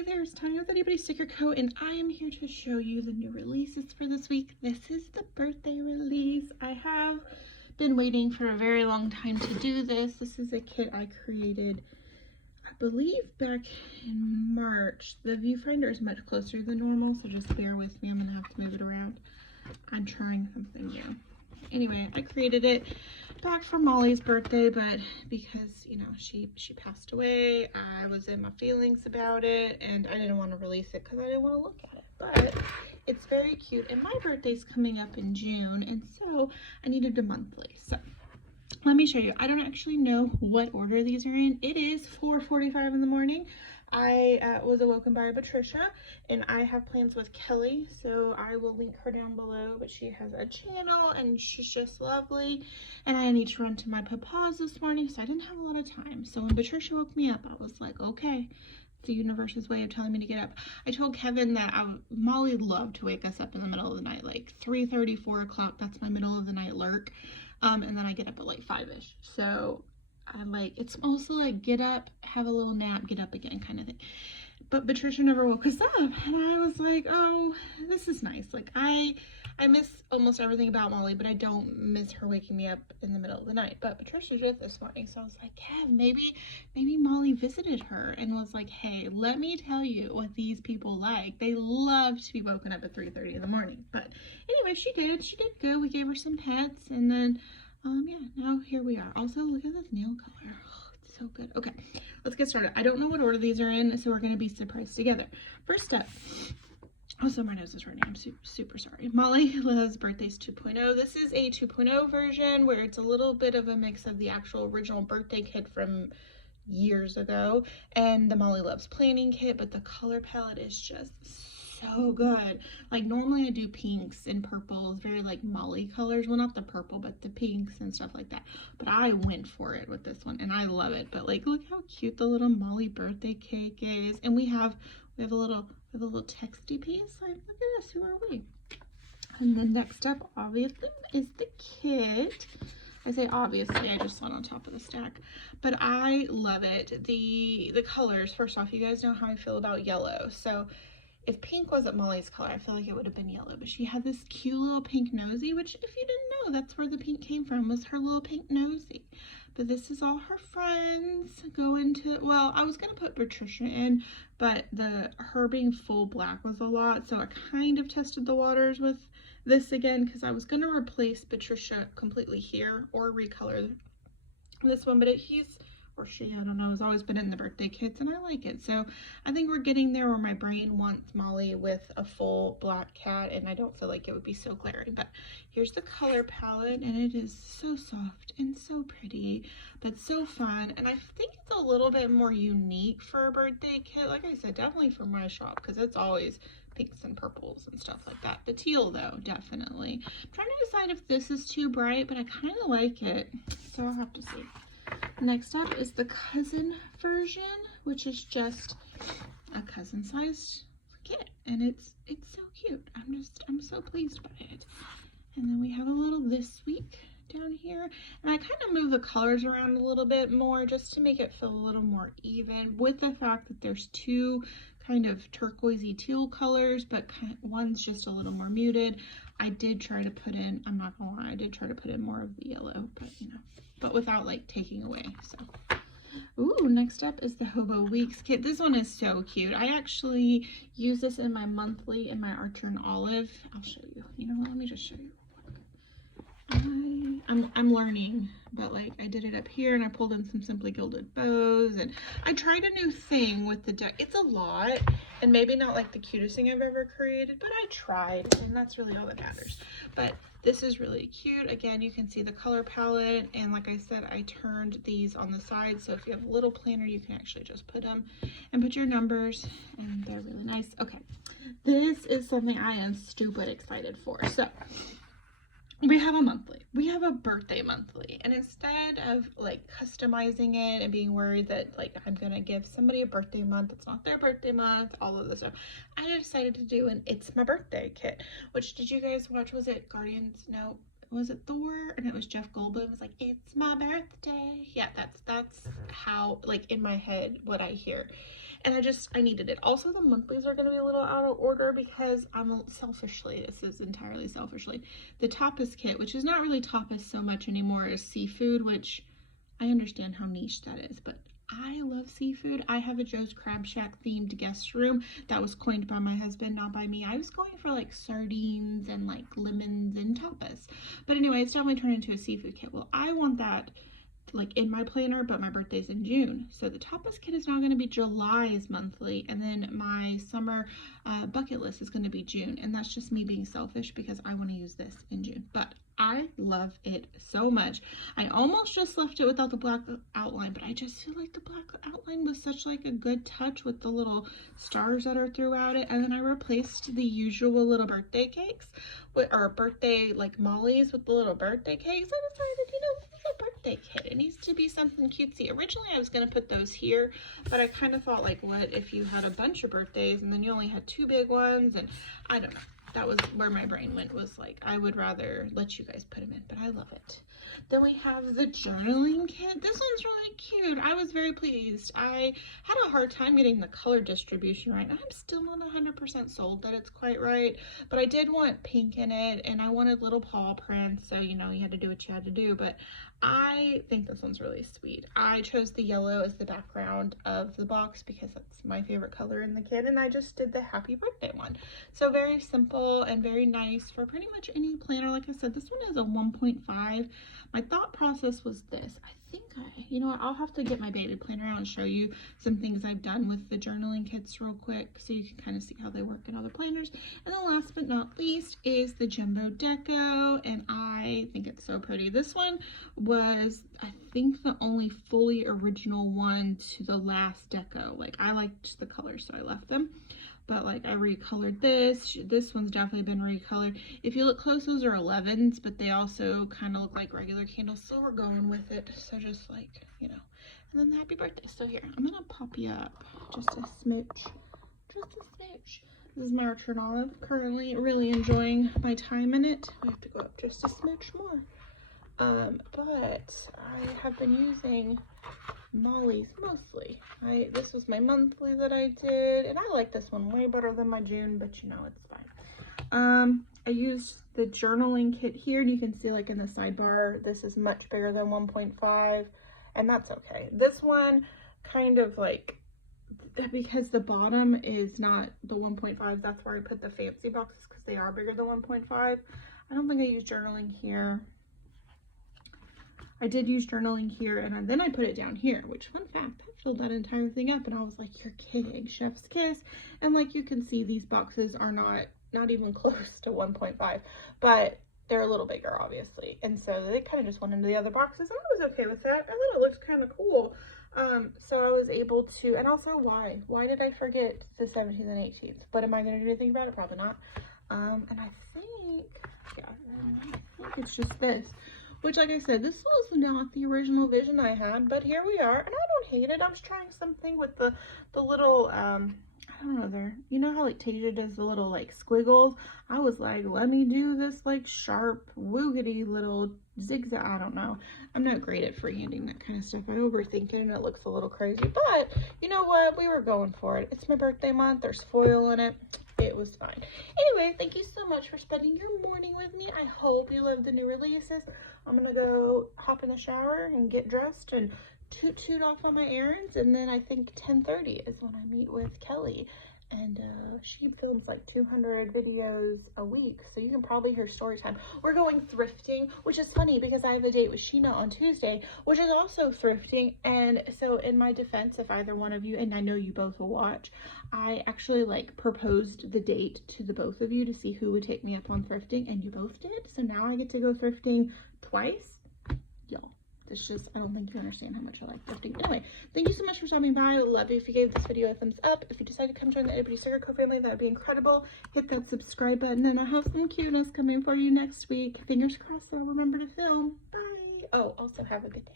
Hey there, it's Tanya with IttyBittyStickerCo, and I am here to show you the new releases for this week. This is the birthday release. I have been waiting for a very long time to do this. This is a kit I created, I believe, back in March. The viewfinder is much closer than normal, so just bear with me. I'm gonna have to move it around. I'm trying something new. Anyway, I created it back for Molly's birthday, but because, you know, she passed away, I was in my feelings about it, and I didn't want to release it because I didn't want to look at it. But it's very cute, and my birthday's coming up in June, and so I needed a monthly. So let me show you. I don't actually know what order these are in. It is 4:45 in the morning. I was awoken by Patricia, and I have plans with Kelly, so I will link her down below, but she has a channel and she's just lovely, and I need to run to my papa's this morning, so I didn't have a lot of time. So when Patricia woke me up, I was like, okay, it's the universe's way of telling me to get up. I told Kevin that Molly loved to wake us up in the middle of the night, like 3:30, 4 o'clock. That's my middle of the night lurk. And then I get up at like 5-ish. So I'm like, it's also like get up, have a little nap, get up again kind of thing. But Patricia never woke us up, and I was like, oh, this is nice. Like I miss almost everything about Molly, but I don't miss her waking me up in the middle of the night. But Patricia did this morning, so I was like, Kev, maybe Molly visited her and was like, hey, let me tell you what these people like. They love to be woken up at 3:30 in the morning. But anyway, she did good. We gave her some pets, and then yeah, now here we are. Also, look at this nail color. Oh, it's so good. Okay, let's get started. I don't know what order these are in, so we're going to be surprised together. First up, also my nose is running. I'm super sorry. Molly Loves Birthdays 2.0. This is a 2.0 version where it's a little bit of a mix of the actual original birthday kit from years ago and the Molly Loves Planning kit, but the color palette is just so good. Like normally I do pinks and purples, very like Molly colors. Well, not the purple, but the pinks and stuff like that. But I went for it with this one, and I love it. But like, look how cute the little Molly birthday cake is. And we have a little texty piece. Like, look at this. Who are we? And then next up, obviously, is the kit. I say obviously, I just went on top of the stack, but I love it. The colors, first off, you guys know how I feel about yellow. So if pink wasn't Molly's color, I feel like it would have been yellow, but she had this cute little pink nosy, which if you didn't know, that's where the pink came from, was her little pink nosy. But this is all her friends go into, well, I was going to put Patricia in, but her being full black was a lot, so I kind of tested the waters with this again, because I was going to replace Patricia completely here or recolor this one, but he's, or she, I don't know, has always been in the birthday kits, and I like it. So I think we're getting there where my brain wants Molly with a full black cat, and I don't feel like it would be so glaring. But here's the color palette, and it is so soft and so pretty, but so fun. And I think it's a little bit more unique for a birthday kit. Like I said, definitely for my shop, because it's always pinks and purples and stuff like that. The teal, though, definitely. I'm trying to decide if this is too bright, but I kind of like it, so I'll have to see. Next up is the cousin version, which is just a cousin-sized kit, and it's so cute. I'm so pleased by it. And then we have a little This Week down here, and I kind of move the colors around a little bit more just to make it feel a little more even, with the fact that there's two kind of turquoisey teal colors, but one's just a little more muted. I did try to put in, I'm not gonna lie, I did try to put in more of the yellow, but you know, but without like taking away. So ooh, next up is the Hobo Weeks kit. This one is so cute. I actually use this in my monthly in my Archer and Olive. I'll show you. You know what, let me just show you. I'm learning, but like I did it up here, and I pulled in some Simply Gilded bows, and I tried a new thing with the deck. It's a lot, and maybe not like the cutest thing I've ever created, but I tried, and that's really all that matters. But this is really cute. Again, you can see the color palette, and like I said, I turned these on the side, so if you have a little planner, you can actually just put them and put your numbers, and they're really nice. Okay, this is something I am stupid excited for. So we have a monthly, we have a birthday monthly, and instead of like customizing it and being worried that like I'm gonna give somebody a birthday month, it's not their birthday month, all of this stuff, I decided to do an It's My Birthday kit. Which, did you guys watch, was it Guardians? No, was it Thor? And it was Jeff Goldblum. It was like, it's my birthday. Yeah, that's how, like, in my head what I hear. and I needed it. Also, the monthlies are going to be a little out of order because this is entirely selfishly, the tapas kit, which is not really tapas so much anymore, is seafood, which I understand how niche that is, but I love seafood. I have a Joe's Crab Shack themed guest room that was coined by my husband, not by me. I was going for like sardines and like lemons and tapas. But anyway, it's definitely turned into a seafood kit. Well, I want that like in my planner, but my birthday's in June. So the tapas kit is now going to be July's monthly, and then my summer bucket list is going to be June. And that's just me being selfish because I want to use this in June. But I love it so much. I almost just left it without the black outline, but I just feel like the black outline was such like a good touch with the little stars that are throughout it. And then I replaced the usual little birthday cakes or birthday like mollies with the little birthday cakes. I decided, you know, this is a birthday kit. It needs to be something cutesy. Originally I was going to put those here, but I kind of thought, like, what if you had a bunch of birthdays and then you only had 2 big ones? And I don't know. That was where my brain went, was like, I would rather let you guys put them in, but I love it. Then we have the journaling kit. This one's really cute. I was very pleased. I had a hard time getting the color distribution right. I'm still not 100% sold that it's quite right, but I did want pink in it, and I wanted little paw prints, so, you know, you had to do what you had to do, but I think this one's really sweet. I chose the yellow as the background of the box because that's my favorite color in the kit, and I just did the happy birthday one. So very simple and very nice for pretty much any planner. Like I said, this one is a 1.5. My thought process was this. You know what, I'll have to get my Beta planner out and show you some things I've done with the journaling kits real quick so you can kind of see how they work in other planners. And then last but not least is the Jumbo Deco, and I think it's so pretty. This one was, I think, the only fully original one to the last deco. Like, I liked the colors, so I left them. But like, I recolored this. This one's definitely been recolored. If you look close, those are 11s, but they also kind of look like regular candles, so we're going with it. So just like, you know, and then the happy birthday. So here, I'm gonna pop you up just a smooch, just a smooch. This is my Return Olive. Currently really enjoying my time in it. I have to go up just a smooch more. But I have been using Molly's mostly. This was my monthly that I did, and I like this one way better than my June, but you know, it's fine. I used the journaling kit here, and you can see, like, in the sidebar, this is much bigger than 1.5, and that's okay. This one kind of like, because the bottom is not the 1.5, that's where I put the fancy boxes because they are bigger than 1.5. I don't think I used journaling here. I did use journaling here, and then I put it down here, which, fun fact, I filled that entire thing up, and I was like, you're kidding, chef's kiss. And like you can see, these boxes are not even close to 1.5, but they're a little bigger, obviously. And so they kind of just went into the other boxes, and I was okay with that. I thought it looked kind of cool. So I was able to, and also why did I forget the 17th and 18th? But am I going to do anything about it? Probably not. And I think, yeah, I think it's just this. Which, like I said, this was not the original vision I had, but here we are, and I don't hate it. I was trying something with the little, I don't know, you know how, like, Tasia does the little, like, squiggles? I was like, let me do this, like, sharp, woogity little zigzag. I don't know. I'm not great at freehanding that kind of stuff. I overthink it, and it looks a little crazy, but you know what? We were going for it. It's my birthday month. There's foil in it. It was fine. Anyway, thank you so much for spending your morning with me. I hope you love the new releases. I'm gonna go hop in the shower and get dressed and toot off on my errands, and then I think 10:30 is when I meet with Kelly, and she films like 200 videos a week, so you can probably hear story time. We're going thrifting, which is funny because I have a date with Sheena on Tuesday, which is also thrifting. And so in my defense, if either one of you, and I know you both will watch, I actually like proposed the date to the both of you to see who would take me up on thrifting, and you both did. So now I get to go thrifting twice. Y'all, it's just, I don't think you understand how much I like thrifting. Anyway, thank you so much for stopping by. I would love you if you gave this video a thumbs up. If you decide to come join the IttyBittyStickerCo family, that would be incredible. Hit that subscribe button, and I have some cuteness coming for you next week. Fingers crossed that I'll remember to film. Bye. Oh, also have a good day.